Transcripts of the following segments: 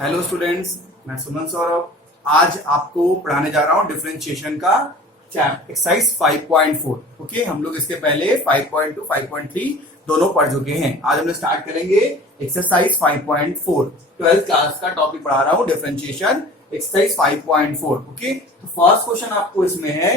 Hello students, मैं सुमन सौरभ। आज आपको पढ़ाने जा रहा हूँ डिफरेंशिएशन का एक्सरसाइज 5.4। ओके, हम लोग इसके पहले 5.2 5.3 दोनों पढ़ चुके हैं। आज हम लोग स्टार्ट करेंगे एक्सरसाइज 5.4। 12th क्लास का टॉपिक पढ़ा रहा हूँ, डिफरेंशिएशन एक्सरसाइज 5.4। ओके, तो फर्स्ट क्वेश्चन आपको इसमें है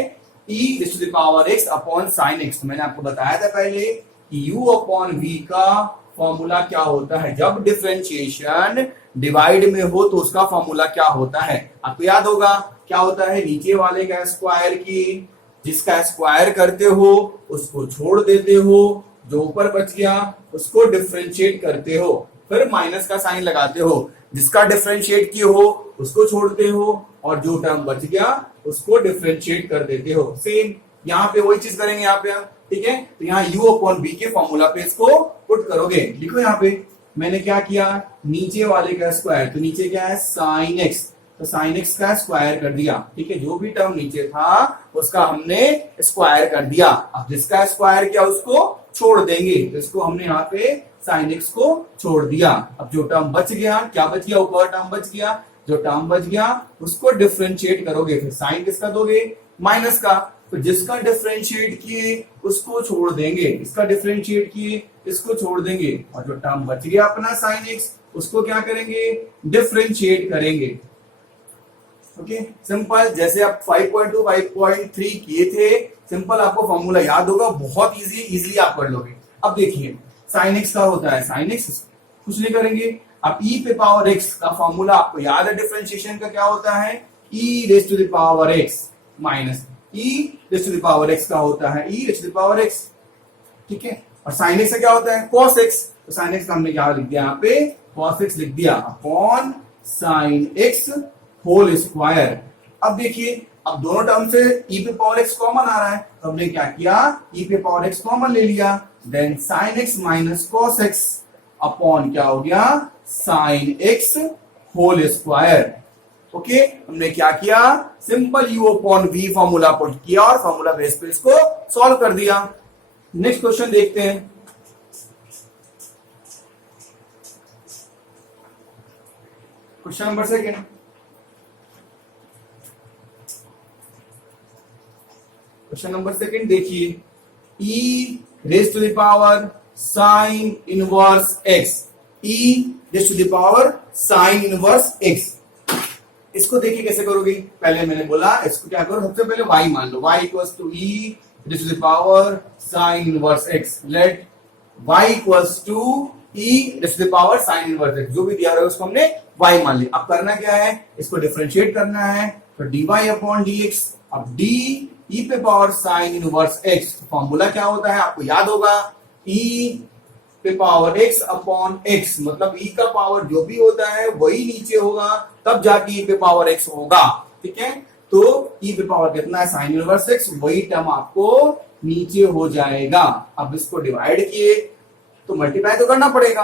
e⁻x अपॉन साइन एक्स। तो मैंने आपको बताया था पहले कि u अपॉन v का फॉर्मूला क्या होता है। जब डिफरेंशिएशन डिवाइड में हो तो उसका फॉर्मूला क्या होता है, आपको याद होगा। क्या होता है, नीचे वाले का स्क्वायर की जिसका स्क्वायर करते हो उसको छोड़ देते हो, जो ऊपर बच गया उसको डिफरेंशिएट करते हो, फिर माइनस का साइन लगाते हो। जिसका डिफरेंशिएट किए हो उसको छोड़ते हो और जो टर्म बच गया उसको डिफरेंशिएट कर देते हो। सेम यहाँ पे वही चीज करेंगे यहाँ पे, ठीक है। तो यहाँ u अपॉन b के फॉर्मूला पे इसको पुट करोगे। लिखो यहाँ पे मैंने क्या किया, नीचे वाले का स्क्वायर, तो नीचे क्या है साइन एक्स, तो साइन एक्स का स्क्वायर कर दिया। ठीक है, जो भी टर्म नीचे था उसका हमने स्क्वायर कर दिया। अब जिसका स्क्वायर किया उसको छोड़ देंगे, तो इसको हमने यहाँ पे साइन एक्स को छोड़ दिया। अब जो टर्म बच गया, क्या बच गया, ऊपर टर्म बच गया, जो टर्म बच गया उसको डिफरेंशिएट करोगे, फिर साइन किसका दोगे, माइनस का। तो जिसका डिफरेंशिएट किए उसको छोड़ देंगे, इसका डिफरेंशिएट किए इसको छोड़ देंगे, और जो टर्म बच गया अपना साइन एक्स उसको क्या करेंगे, डिफरेंशिएट करेंगे। Okay, simple. जैसे आप 5.2 5.3 किए थे, सिंपल, आपको फॉर्मूला याद होगा, बहुत इजीली आप कर लोगे। अब देखिए साइन एक्स का होता है, साइन एक्स कुछ नहीं करेंगे। अब e पे पावर x का फॉर्मूला आपको याद है, डिफरेंशिएशन का क्या होता है, e raise to the power x minus e raise to the power x का होता है e raise to the power x। ठीक है, और साइन एक्स का क्या होता है, cos x। तो साइन एक्स का हमने क्या लिख दिया यहाँ पे, cos x लिख दिया upon sine x whole square. अब देखिए, अब दोनों टर्म से e पे पावर x कॉमन आ रहा है, तो हमने क्या किया, e पे पावर x कॉमन ले लिया, then sine x minus cos x upon क्या हो गया, sine x whole square. Okay, हमने क्या किया, simple u upon v formula put किया और फॉर्मूला बेस पे इसको सॉल्व कर दिया। नेक्स्ट क्वेश्चन देखते हैं। Question number second, question number second देखिए, e raise to the power sine inverse x, e raise to the power sine inverse x। इसको देखिए कैसे करोगे। पहले मैंने बोला इसको क्या करो, सबसे पहले y मान लो, y equals to e raise to the power sine inverse x। Let y equals to e raise to the power sine inverse x, जो भी दिया रहा है उसको हमने y मान लिया। अब करना क्या है, इसको डिफरेंशिएट करना है, तो dy अपॉन dx। अब d e पे power sine inverse x, formula क्या होता है आपको याद होगा, e पे पावर x अपॉन x, मतलब e का पावर जो भी होता है वही नीचे होगा, तब जाके e पे पावर x होगा। ठीक है, तो e पे पावर कितना है, साइन इनवर्स x, वही टर्म आपको नीचे हो जाएगा। अब इसको डिवाइड किए तो मल्टीप्लाई तो करना पड़ेगा,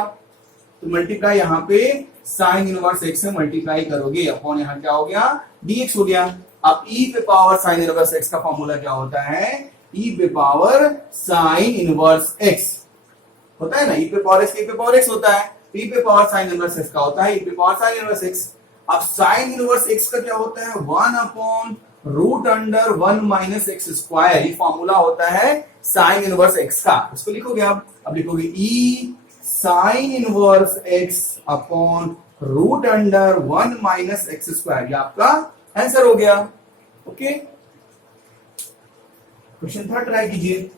तो मल्टीप्लाई यहाँ पे साइन इनवर्स x से मल्टीप्लाई करोगे, अपॉन यहाँ क्या हो गया, dx हो गया। अब e पे पावर साइन इनवर्स x का फॉर्मूला क्या होता है, e पे पावर साइन इनवर्स x होता है ना, e पे पावर x, e पे पावर x होता है, e पे पावर साइन इनवर्स x का होता है e पे पावर साइन इनवर्स x। अब साइन इनवर्स x का क्या होता है, 1 upon root under 1 minus x square, ये फॉर्मूला होता है साइन इनवर्स x का। इसको लिखोगे आप, अब लिखोगे e sine inverse x upon root under 1 minus x square, ये आपका आंसर हो गया। ओके, क्वेश्चन थर्ड ट्राई कीजिए।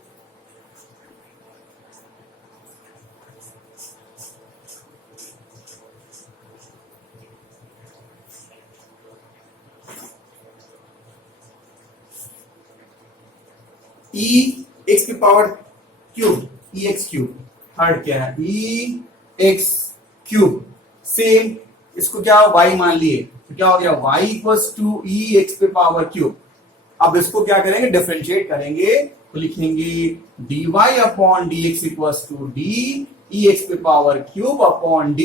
e x की power cube, e x cube, third क्या है, e x क्यूब। सेम, इसको क्या y मान लिए, तो क्या हो गया, y equals to e x पे पावर क्यूब। अब इसको क्या करेंगे, डिफरेंशिएट करेंगे, तो लिखेंगे dy upon dx equals to d e x पे power cube upon d,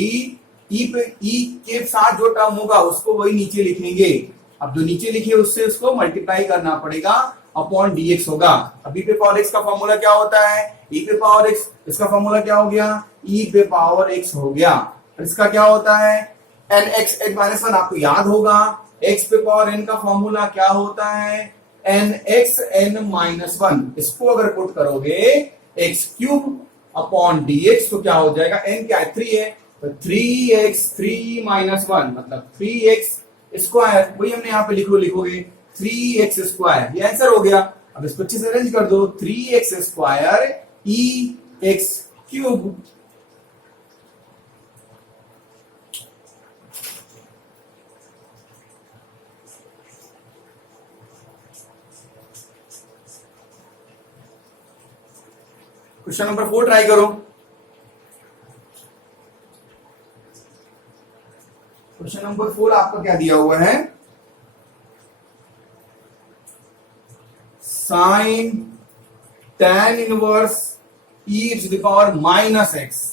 e पे e के साथ जो टर्म होगा उसको वही नीचे लिखेंगे। अब जो नीचे लिखे उससे उसको मल्टीप्लाई करना पड़ेगा, अपॉन dx होगा। अब e पे पावर x का फॉर्मूला क्या होता है, e पे पावर x, इसका फॉर्मूला क्या हो गया, e पे पावर x हो गया। इसका क्या होता है, n x n minus one आपको याद होगा, एक्स पे पावर एन का फॉर्मूला क्या होता है, n x n minus one. इसको अगर पुट करोगे x cube upon d x तो क्या हो जाएगा, एन क्या है 3 है, तो 3x 3 माइनस वन मतलब 3x स्क्वायर, वही हमने यहाँ पे लिखोगे 3x स्क्वायर, ये आंसर हो गया। अब इसको अच्छे से अरेंज कर दो, 3x square e x cube. Question number 4 try करो। क्वेश्चन नंबर 4 आपका क्या दिया हुआ है, sine tan inverse e to the power minus x,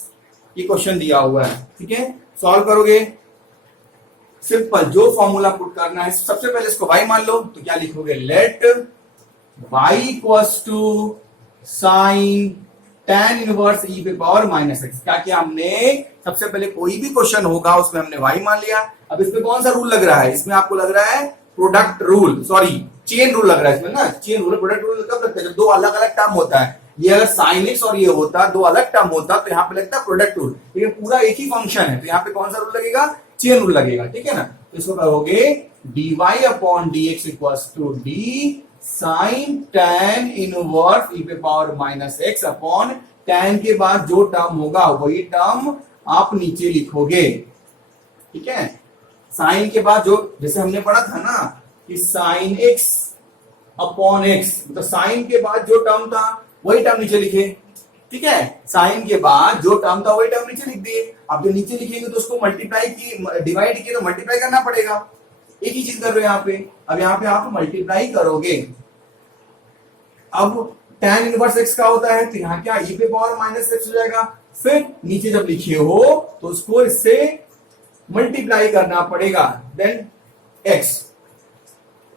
ये क्वेश्चन दिया हुआ है। ठीक है, सॉल्व करोगे, सिंपल जो फॉर्मूला पुट करना है, सबसे पहले इसको y मान लो, तो क्या लिखोगे, let y equals to sine tan inverse e पे पावर माइनस एक्स। क्या किया हमने, सबसे पहले कोई भी क्वेश्चन होगा उसमें हमने y मान लिया। अब इसमें कौन सा रूल लग रहा है, इसमें आपको लग रहा है product rule, sorry chain rule लग रहा है इसमें ना, चेन रूल। प्रोडक्ट रूल कब लगता है, जब दो अलग अलग टर्म होता है, ये अगर साइन एक्स और ये होता, दो अलग टर्म होता, तो यहाँ पे लगता है प्रोडक्ट रूल, लेकिन पूरा एक ही फंक्शन है, तो यहाँ पे कौन सा रूल लगेगा, चेन रूल लगेगा। ठीक है ना, तो इसको कहोगे d y upon d x equals to d sine tan inverse e पे power minus x upon tan के बाद जो टर्म होगा वही टर्म आप नीचे लिखोगे। ठीक है, साइन के बाद जो, जैसे हमने पढ़ा था ना कि साइन एक्स अपॉन एक्स, तो साइन के बाद जो टर्म था वही टर्म नीचे लिखे। ठीक है, साइन के बाद जो टर्म था वही टर्म नीचे लिख दिए। अब जो नीचे लिखेंगे तो उसको मल्टीप्लाई की, डिवाइड किए तो मल्टीप्लाई करना पड़ेगा, एक ही चीज कर रहे हो यहाँ पे। अब यहाँ पे आप मल्टीप्लाई करोगे, अब tan इनवर्स x का होता है, तो यहाँ क्या e पे पावर माइनस एक्स हो जाएगा। फिर नीचे जब लिखे हो तो उसको इससे मल्टीप्लाई करना पड़ेगा, देन x।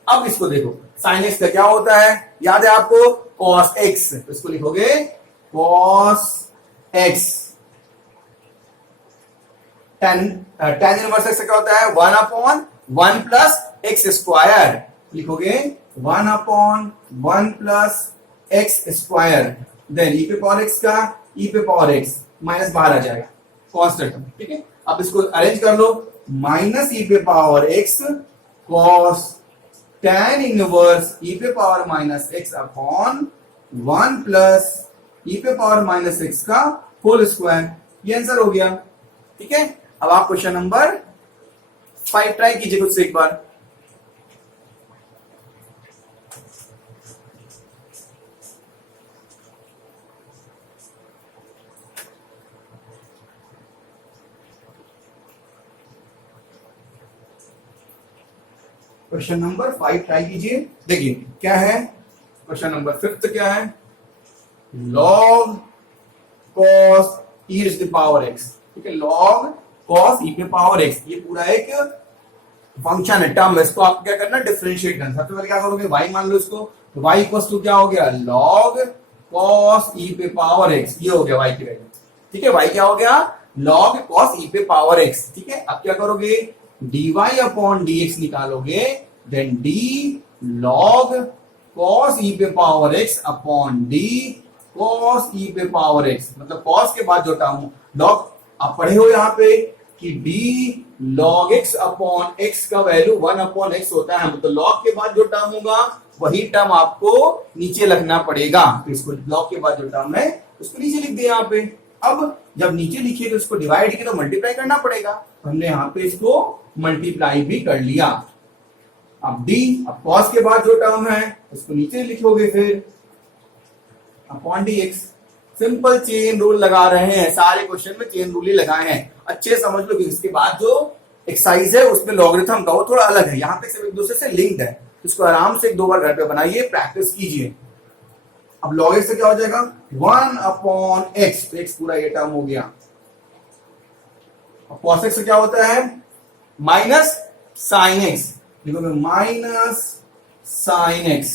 अब इसको देखो, साइन एक्स का क्या होता है, याद है आपको, कॉस एक्स, तो इसको लिखोगे cos x. tan inverse x का क्या होता है, 1 अपॉन 1 प्लस एक्स स्क्वायर, लिखोगे 1 upon 1 plus x square, then e पे पावर एक्स का ई पे पावर एक्स माइनस बाहर आ जाएगा, कांस्टेंट। ठीक है, अब इसको अरेंज कर लो, माइनस ई पे power x cos tan inverse e पे power minus x upon 1 plus e पे पावर माइनस एक्स का होल स्क्वायर, ये आंसर हो गया। ठीक है, अब आप क्वेश्चन नंबर 5 ट्राई कीजिए खुद से एक बार। क्वेश्चन नंबर 5 ट्राई कीजिए, देखिए क्या है, क्वेश्चन नंबर 5 क्या है, log cos e to the power x। ठीक है, log cos e पे पावर x, ये पूरा एक फंक्शन है, टर्म है, इसको आप क्या करना, डिफरेंशिएट करना। सबसे पहले क्या करोगे, y मान लो इसको, तो y इक्वल्स टू क्या हो गया, log cos e पे पावर x, ये हो गया y की वैल्यू। ठीक है, y क्या हो गया, log cos e पे पावर x। ठीक है, अब क्या करोगे, dy अपॉन dx निकालोगे, then d log cos e पे power x upon d cos e पे पावर x, मतलब cos के बाद जो टर्म, log आप पढ़े हो यहाँ पे कि d log x upon x का वैल्यू 1 अपॉन x होता है, मतलब log के बाद जो टर्म होगा वही टर्म आपको नीचे लिखना पड़ेगा। तो इसको log के बाद जो टर्म है उसको नीचे लिख दिया यहाँ पे। अब जब नीचे लिखिए तो इसको डिवाइड किया तो मल्टीप्लाई करना पड़ेगा, तो हमने यहाँ पे इसको मल्टीप्लाई भी कर लिया। अब d, अब cos के बाद जो टर्म है उसको नीचे लिखोगे, फिर upon dx। Simple chain rule लगा रहे हैं, सारे क्वेश्चन में चेन रूल ही लगाए हैं, अच्छे समझ लो कि इसके बाद जो एक्सरसाइज है उसमें लॉगरिथम का वो थोड़ा अलग है, यहाँ तक सब एक दूसरे से लिंक्ड है, तो इसको आराम से 1-2 बार घर पे बनाइए, प्रैक्टिस कीजिए। अब log x से क्या हो जाएगा, 1 अपॉन x, तो x पूरा ये टर्म हो गया। अब cos x से क्या होता है, माइनस साइन x, लिखोगे माइनस साइन x,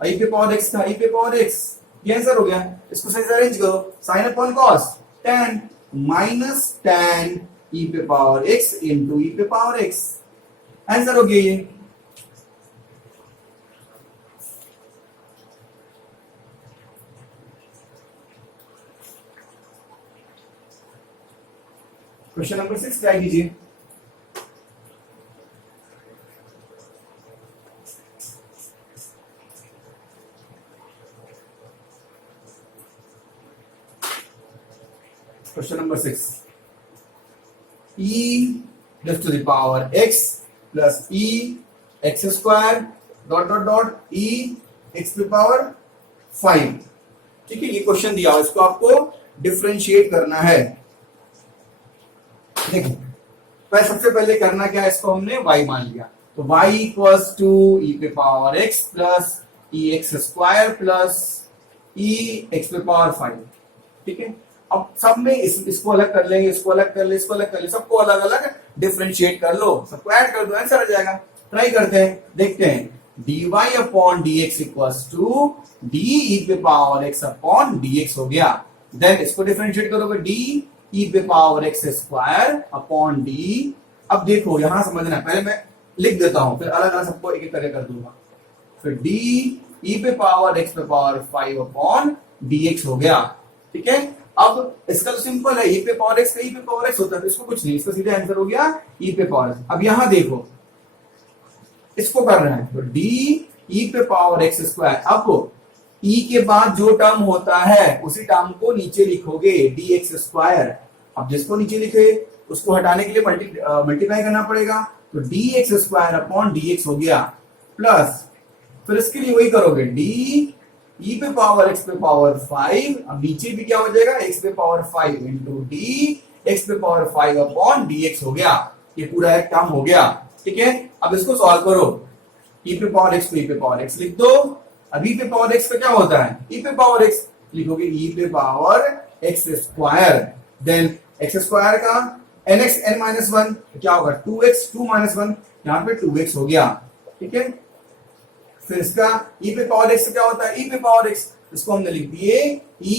आई पे पावर x था, आई पे पावर x, ये आंसर हो गया। इसको सही से अरेंज करो, sine upon cos tan, minus tan ई पे पावर एक्स इंटू ई पे पावर एक्स। आंसर हो गया ये। क्वेश्चन नंबर 6 ट्राई कीजिए। Question number 6, e raised to the power x plus e x square dot dot dot e x to the power 5। ठीक है, ये क्वेश्चन दिया हो, इसको आपको डिफरेंशिएट करना है। देखो पहले सबसे पहले करना क्या है, इसको हमने y मान लिया, तो y इक्वल्स टू e पे power x plus e x square plus e x पे पावर 5। ठीक है, अब सब में इसको अलग कर लेंगे, इसको अलग कर ले, इसको अलग कर ले, सबको अलग अलग डिफरेंशिएट कर लो, सबको ऐड कर दो, आंसर आ जाएगा। ट्राई करते हैं, देखते हैं। dy upon dx equals to d e पे पावर x अपॉन dx हो गया। देन इसको डिफरेंशिएट करोगे, d e पे power x square upon d। अब देखो यहां समझना है, पहले मैं लिख देता हूं, फिर अलग अलग सबको एक एक करके कर दूंगा। फिर d e पे पावर x पे पावर 5 अपॉन dx हो गया। ठीक है, अब इसका तो सिंपल है, e पे पावर x का e पे पावर x होता है, तो इसको कुछ नहीं, इसका सीधा आंसर हो गया e पे पावर x। अब यहां देखो इसको कर रहे हैं, तो d e पे पावर x स्क्वायर। अब e के बाद जो टर्म होता है उसी टर्म को नीचे लिखोगे dx स्क्वायर। अब जिसको नीचे लिखे उसको हटाने के लिए मल्टीप्लाई करना पड़ेगा, तो dx स्क्वायर अपॉन dx हो गया, प्लस फिर इसके लिए वही करोगे d e पे पावर x पे पावर 5। अब नीचे भी क्या हो जाएगा, x पे पावर 5 इंटू d x पे पावर 5 अपॉन dx हो गया। ये पूरा एक टर्म हो गया। ठीक है, अब इसको सॉल्व करो, e पे पावर x को e पे पावर x लिख दो। अब e पे पावर x का क्या होता है, e पे पावर x लिखोगे e पे पावर x स्क्वायर, देन x स्क्वायर का nx n माइनस 1 क्या होगा 2x, 2 माइनस 1 यहाँ पे 2x हो गया। ठीक है, फिर इसका e पे पावर x क्या होता है, e पे पावर x, इसको हमने लिख दिए e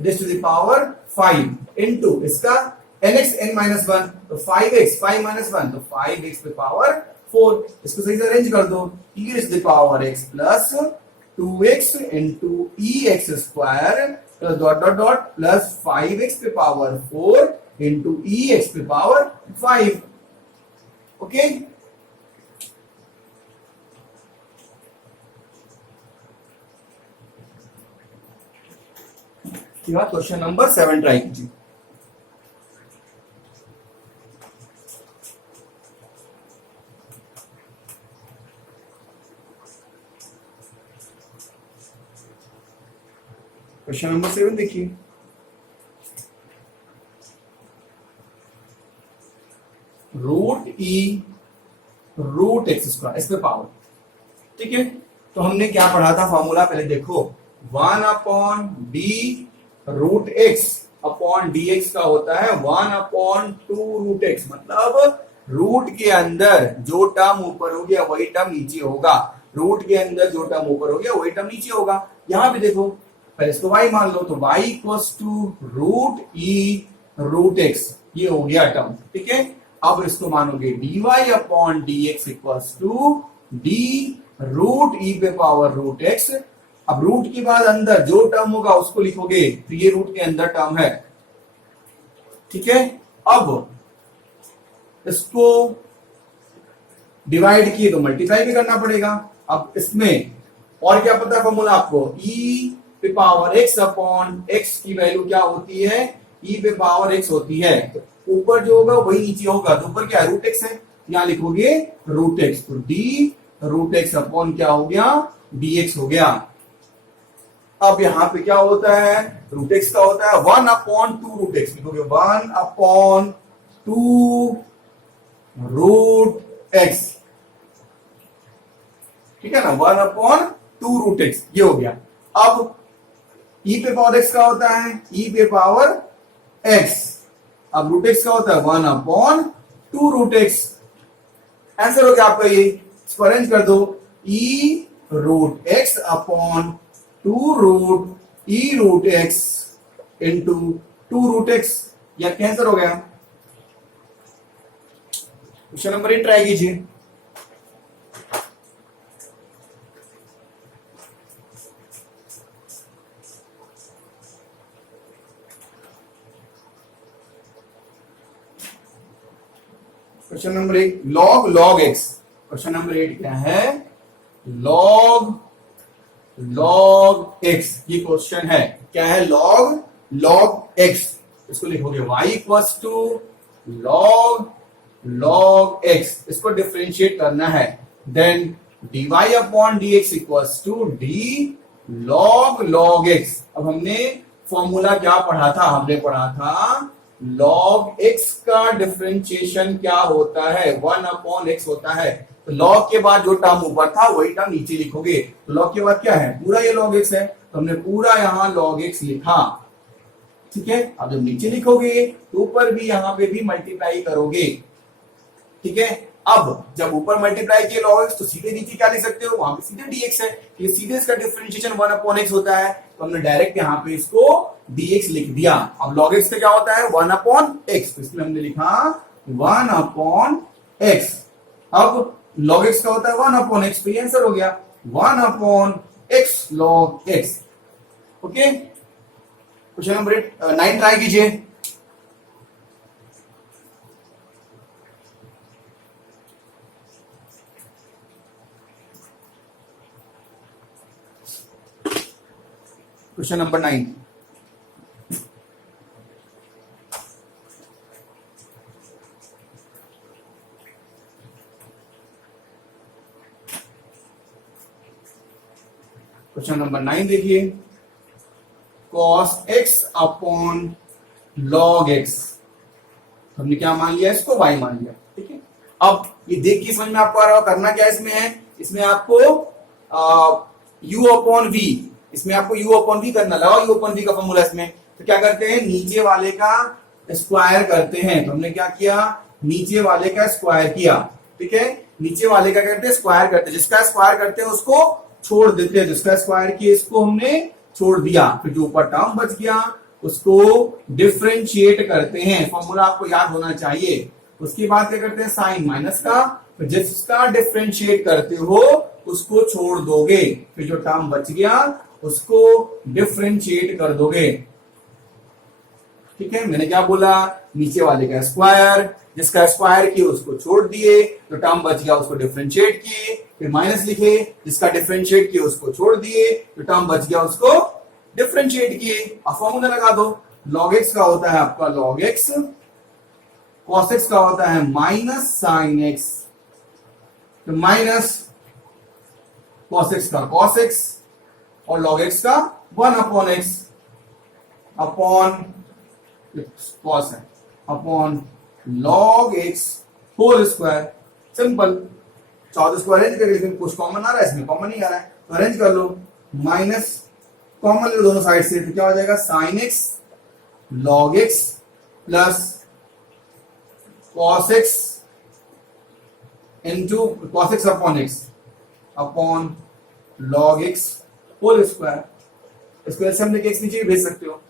raise to the power 5 into इसका nx n माइनस 1, तो 5x 5 माइनस 1 तो 5x पे पावर 4। इसको सही से अरेंज कर दो, e raise to the power x plus 2x into e x square plus dot dot dot plus 5x पे पावर 4 इंटू ई एक्स पे power 5। Okay, question number 7 try कीजिए। क्वेश्चन नंबर 7 देखिए, root e root x square इस पे power. ठीक है, तो हमने क्या पढ़ा था फॉर्मूला, पहले देखो 1 upon d root x upon d x का होता है 1 अपॉन 2 रूट एक्स। मतलब रूट के अंदर जो टर्म ऊपर हो गया वही टर्म नीचे होगा, रूट के अंदर जो टर्म ऊपर हो गया वही टर्म नीचे होगा। यहां भी देखो, पहले इसको y मान लो, तो y equals to root e root x, ये हो गया टर्म। ठीक है, अब इसको मानोगे dy upon d x equals to d root e पे पावर रूट एक्स। अब रूट के बाद अंदर जो टर्म होगा उसको लिखोगे, तो ये रूट के अंदर टर्म है। ठीक है, अब इसको डिवाइड किए तो मल्टीप्लाई भी करना पड़ेगा। अब इसमें और क्या पता फॉर्मूला आपको, e पे पावर x अपॉन x की वैल्यू क्या होती है, e पे पावर x होती है, तो ऊपर जो होगा वही नीचे होगा, तो ऊपर क्या रूट x है, यहां लिखोगे रूट x, तो d रूट x अपॉन क्या हो गया dx हो गया। अब यहां पे क्या होता है, रूट x का होता है 1 अपॉन 2 रूट x, लिखोगे 1 अपॉन 2 रूट x। ठीक है ना, 1 अपॉन 2 रूट x, ये हो गया। अब e पे पावर x का होता है e पे पावर x, अब रूट x का होता है 1 अपॉन 2 रूट x। आंसर हो गया आपका ये, इसको अरेंज कर दो, e रूट x अपॉन 2 root e root x into 2 root x, यह कैंसर हो गया। क्वेश्चन नंबर 8 ट्राई कीजिए। Question number 8 log x। क्वेश्चन नंबर 8 क्या है? log x। ये क्वेश्चन है, क्या है? log x। इसको लिखोगे y equals to log x। इसको डिफरेंशिएट करना है, then dy upon dx equals to d log x। अब हमने फॉर्मूला क्या पढ़ा था? हमने पढ़ा था log x का डिफरेंशिएशन क्या होता है? 1 अपॉन x होता है। तो log के बाद जो टर्म ऊपर था वही टर्म नीचे लिखोगे। तो log के बाद क्या है? पूरा ये log x है, तो हमने पूरा यहां log x लिखा। ठीक है, अब जब नीचे लिखोगे तो ऊपर भी यहां पे भी मल्टीप्लाई करोगे। ठीक है, अब जब ऊपर मल्टीप्लाई किए log x तो सीधे नीचे क्या लिख सकते हो? वहां पे सीधे dx है, ये सीधे इसका डिफरेंशिएशन 1 अपॉन x होता है, तो हमने डायरेक्ट यहां पे इसको dx लिख दिया। अब log x का क्या होता है? 1 अपॉन x, तो इसलिए हमने लिखा 1 अपॉन x। अब log x का होता है 1 अपॉन x, तो ये आंसर हो गया 1 upon x log x। Okay, question number 9 try कीजिए। Question number 9। क्वेश्चन नंबर 9 देखिए, cos x upon log x। हमने क्या मान लिया? इसको y मान लिया। ठीक है, अब ये देख के समझ में आपको आ रहा होगा करना क्या इसमें है? इसमें आपको u अपॉन v, इसमें आपको u अपॉन v करना। लगाओ u अपॉन v का फॉर्मूला इसमें। तो क्या करते हैं? नीचे वाले का स्क्वायर करते हैं। तो हमने क्या किया? नीचे वाले का स्क्वायर किया। ठीक है, नीचे वाले का करते हैं स्क्वायर करते हैं, जिसका स्क्वायर करते हैं उसको छोड़ देते हैं, जिसका स्क्वायर किया इसको हमने छोड़ दिया। फिर जो ऊपर टर्म बच गया उसको डिफरेंशिएट करते हैं। फॉर्मूला आपको याद होना चाहिए। उसके बाद क्या करते हैं? साइन माइनस का, फिर जिसका डिफरेंशिएट करते हो उसको छोड़ दोगे, फिर जो टर्म बच गया उसको डिफरेंशिएट कर दोगे। ठीक है, मैंने क्या बोला? नीचे वाले का स्क्वायर, जिसका स्क्वायर किए उसको छोड़ दिए, जो टर्म बच गया उसको डिफरेंशिएट किए, फिर माइनस लिखे, जिसका डिफरेंशिएट किए उसको छोड़ दिए, जो टर्म बच गया उसको डिफरेंशिएट किए। अब फॉर्मूला लगा दो। log x का होता है आपका log x, cos x का होता है माइनस साइन x, तो माइनस cos x का cos x और log x का 1 अपॉन x अपॉन cos है upon log x whole square. Simple. 14 को अरेंज करके, लेकिन कुछ कॉमन आ रहा है, इसमें कॉमन नहीं आ रहा है, तो अरेंज कर लो। माइनस कॉमन ले लो दोनों साइड से, तो क्या हो जाएगा? Sine x log x plus cos x into cos x upon x upon log x whole square. इसको ऐसे हम लेके x नीचे भी भेज सकते हो।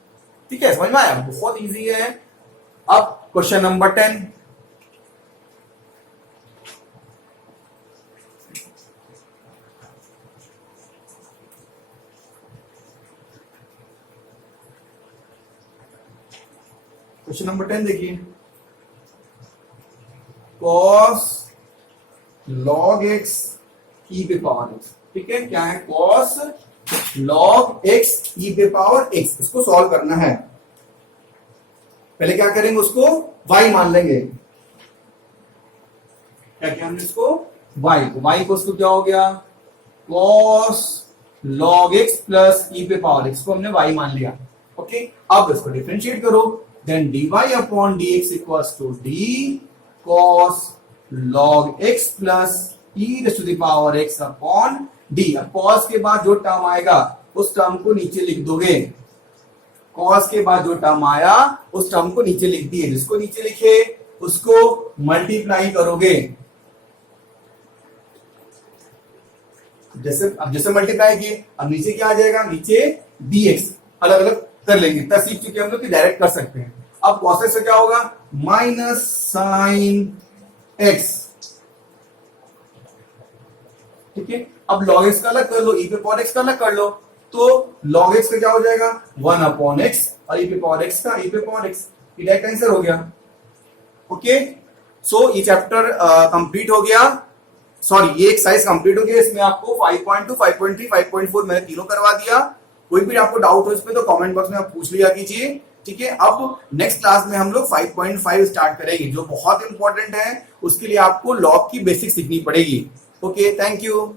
ठीक है, समझ में आया? बहुत इजी है। अब क्वेश्चन नंबर 10। क्वेश्चन नंबर 10 देखिए, cos log x e पे पावर x। ठीक है, क्या है? cos log x e पे पावर x। इसको सॉल्व करना है। पहले क्या करेंगे? उसको y मान लेंगे। क्या किया हमने? इसको y को उसको क्या हो गया? cos log x plus e पे पावर x को हमने y मान लिया। ओके, अब इसको डिफरेंशिएट करो, then dy upon dx equals to d cos log x plus e to the power x upon d। अब cos के बाद जो टर्म आएगा उस टर्म को नीचे लिख दोगे। cos के बाद जो टर्म आया उस टर्म को नीचे लिख दिए, जिसको नीचे लिखे उसको मल्टीप्लाई करोगे। जैसे मल्टीप्लाई किए, अब नीचे क्या आ जाएगा? नीचे dx। अलग अलग कर लेंगे, इतना सीख चुके हम लोग कि डायरेक्ट कर सकते हैं। अब cos x से क्या होगा? माइनस साइन एक्स, ठीक है। अब log x का अलग कर लो, e पे पावर x का अलग कर लो, तो log x का क्या हो जाएगा 1 अपॉन एक्स, और e पे पावर x का e पे पावर x, ये डायरेक्ट आंसर हो गया। ओके, सो ये चैप्टर कंप्लीट हो गया, सॉरी ये एक्सरसाइज कंप्लीट हो गया। इसमें आपको 5.2, 5.3, 5.4 मैंने तीनों करवा दिया। कोई भी आपको डाउट हो इस पे तो कमेंट बॉक्स में आप पूछ लिया कीजिए, ठीक है। अब नेक्स्ट क्लास में हम लोग 5.5 स्टार्ट करेंगे, जो बहुत इंपॉर्टेंट है। उसके लिए आपको लॉग की बेसिक सीखनी पड़ेगी। Okay, thank you.